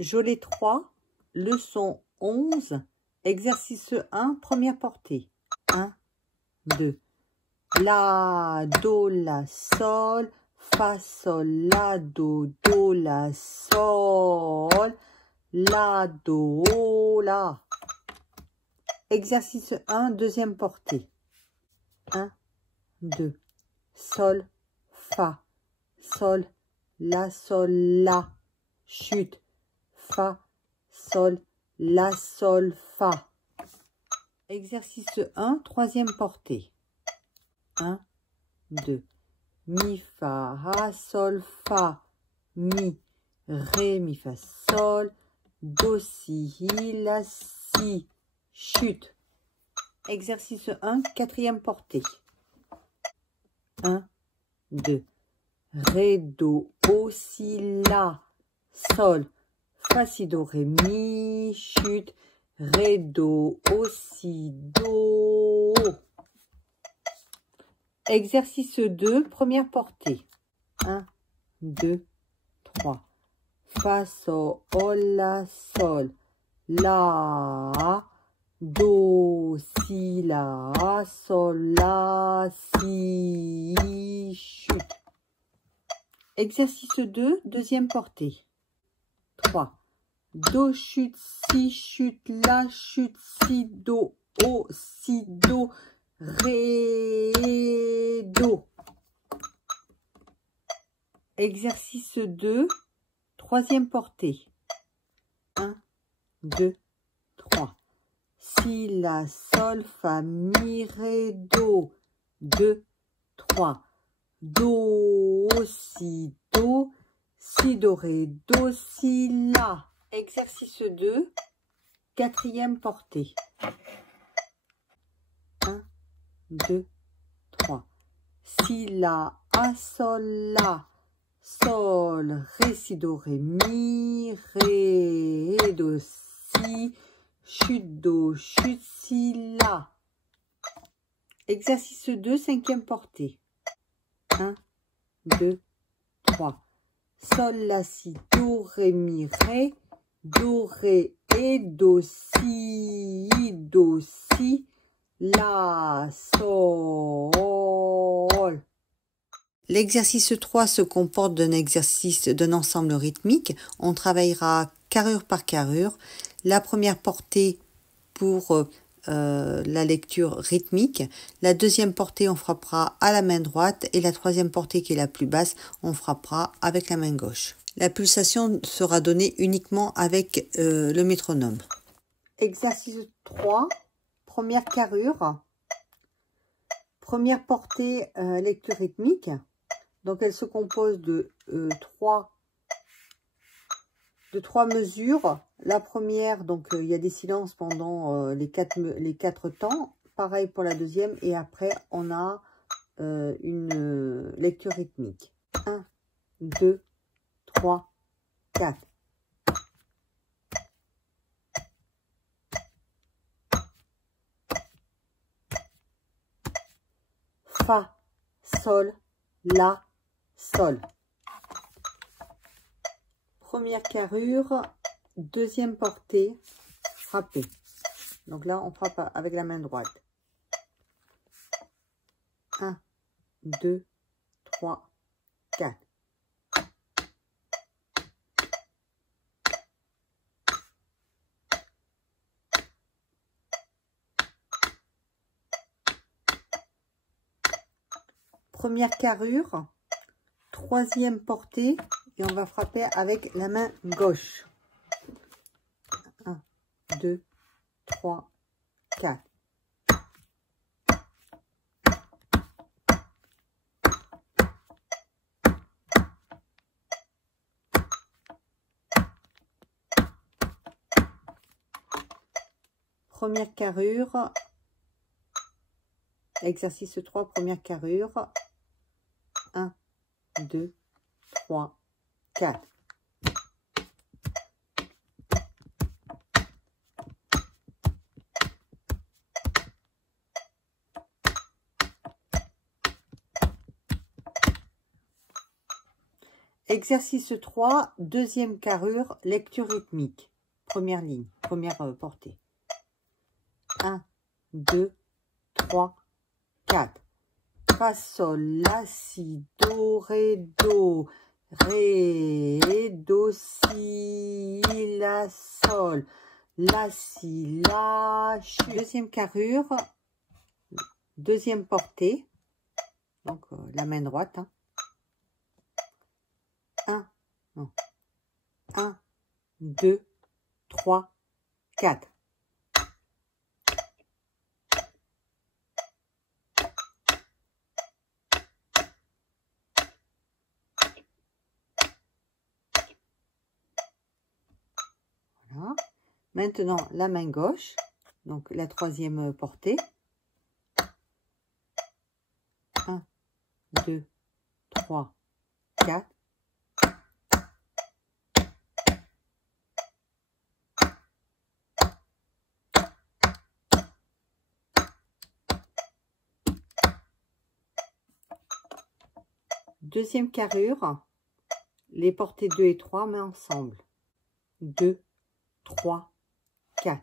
Jolet 3, leçon 11, exercice 1, première portée. 1, 2. La, do, la, sol, fa, sol, la, do, la, sol, la, do, la. Exercice 1, deuxième portée. 1, 2. Sol, fa, sol, la, chute, fa, sol, la, sol, fa. Exercice 1, troisième portée. 1, 2. Mi, fa, ra, sol, fa, mi, ré, mi, fa, sol, do, si, la, si, chute. Exercice 1, quatrième portée. 1, 2. Ré, do, si, la, sol, fa, si, do, ré, mi, chute, ré, do, si, do. Exercice 2, première portée. 1, 2, 3. Fa, sol, la, sol, la, do, si, la, sol, la, si, chute. Exercice 2, deuxième portée. 3. Do, chute, la, chute, si, do, si, do, ré, do. Exercice 2, troisième portée. 1, 2, 3. Si, la, sol, fa, mi, ré, do. 2, 3. Do, si, do, ré, do, si, la. Exercice 2, quatrième portée. 1, 2, 3. Si, la, sol, la. Sol, ré, si, do, ré, mi, ré, do, si, chute, si, la. Exercice 2, cinquième portée. 1, 2, 3. Sol, la, si, do, ré, mi, ré, do, ré, et do, si, la, sol. L'exercice 3 se comporte d'un exercice d'un ensemble rythmique. On travaillera carrure par carrure. La première portée pour la lecture rythmique. La deuxième portée, on frappera à la main droite. Et la troisième portée, qui est la plus basse, on frappera avec la main gauche. La pulsation sera donnée uniquement avec le métronome. Exercice 3, première carrure. Première portée, lecture rythmique. Donc, elle se compose de trois mesures. La première, donc, il y a des silences pendant les quatre temps. Pareil pour la deuxième. Et après, on a une lecture rythmique. 1, 2, 3, 4. Fa, sol, la, sol. Première carrure, deuxième portée, frappée. Donc là, on frappe avec la main droite. 1, 2, 3, 4. Première carrure, troisième portée, et on va frapper avec la main gauche. 1, 2, 3, 4. Première carrure, exercice 3, première carrure. 1, 2, 3, 4. Exercice 3, deuxième carrure, lecture rythmique. Première ligne, première portée. 1, 2, 3, 4. Fa, sol, la, si, do, ré, do. Ré, do, si, la, sol. La, si, la, chute. Deuxième carrure, deuxième portée. Donc la main droite. 1, 2, 3, 4. Voilà. Maintenant, la main gauche, donc la troisième portée. 1, 2, 3, 4. Deuxième carrure, les portées 2 et 3, mais ensemble. 2, 3, 4.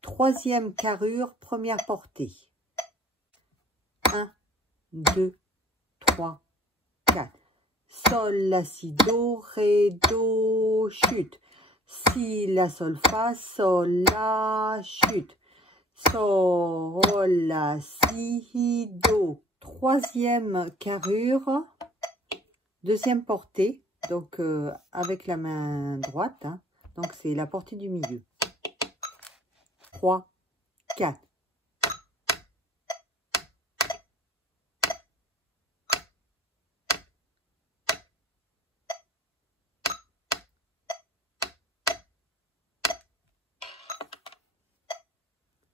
Troisième carrure, première portée. 1, 2, 3, 4. Sol, la, si, do, ré, do, chute. Si, la, sol, fa, sol, la, chute. Sol, la, si, do. Troisième carrure, deuxième portée, donc avec la main droite, hein, donc c'est la portée du milieu. 3, 4.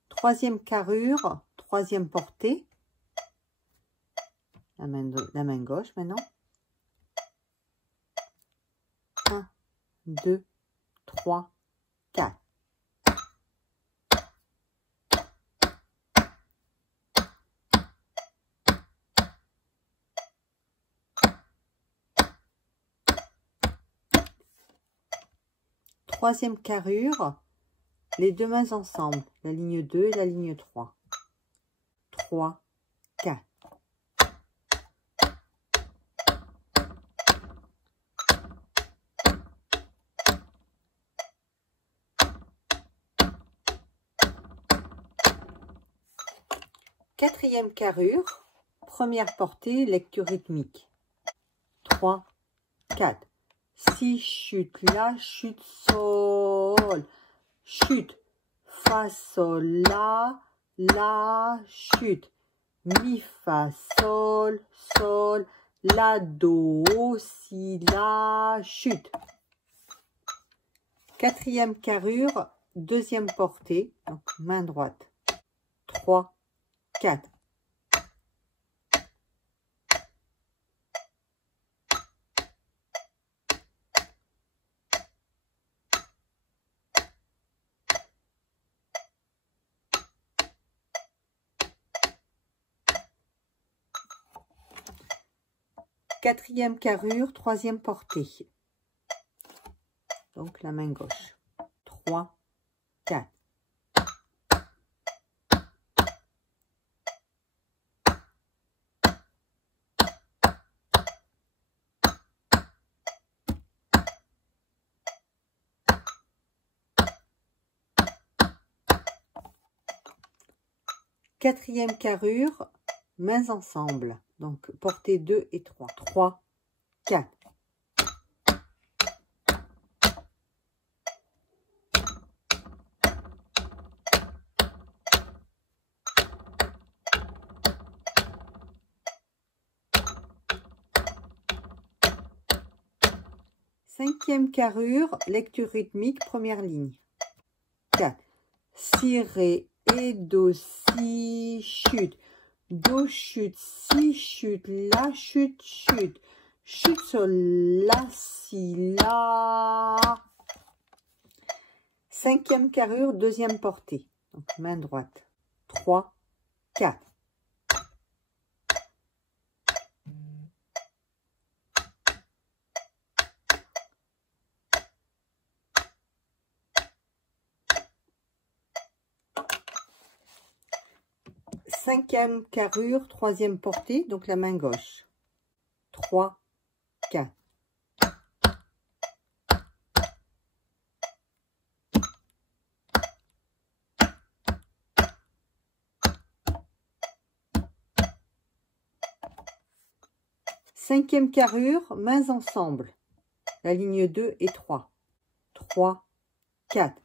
Troisième carrure, troisième portée, la main gauche maintenant. 1, 2, 3, 4. Troisième carrure, les deux mains ensemble, la ligne 2 et la ligne 3. 3, 4. Quatrième carrure, première portée, lecture rythmique. 3, 4. Si, chute, la, chute, sol. Chute, fa, sol, la, chute. Mi, fa, sol, sol, la, do, si, la, chute. Quatrième carrure, deuxième portée, donc main droite. 3, 4. Quatrième carrure, troisième portée. Donc la main gauche. 3, 4. Quatrième carrure, mains ensemble. Donc portée 2 et 3. 3, 4. Cinquième carrure, lecture rythmique, première ligne. 4. Si, ré, et do, si, chute. Do, chute, si, chute, la, chute, chute. chute sur l'ancilla, 5e carrure, 2e portée, donc main droite, 3, 4. Cinquième carrure, 3e portée, donc la main gauche. 3, 4. Cinquième carrure, mains ensemble. La ligne 2 et 3. 3, 4.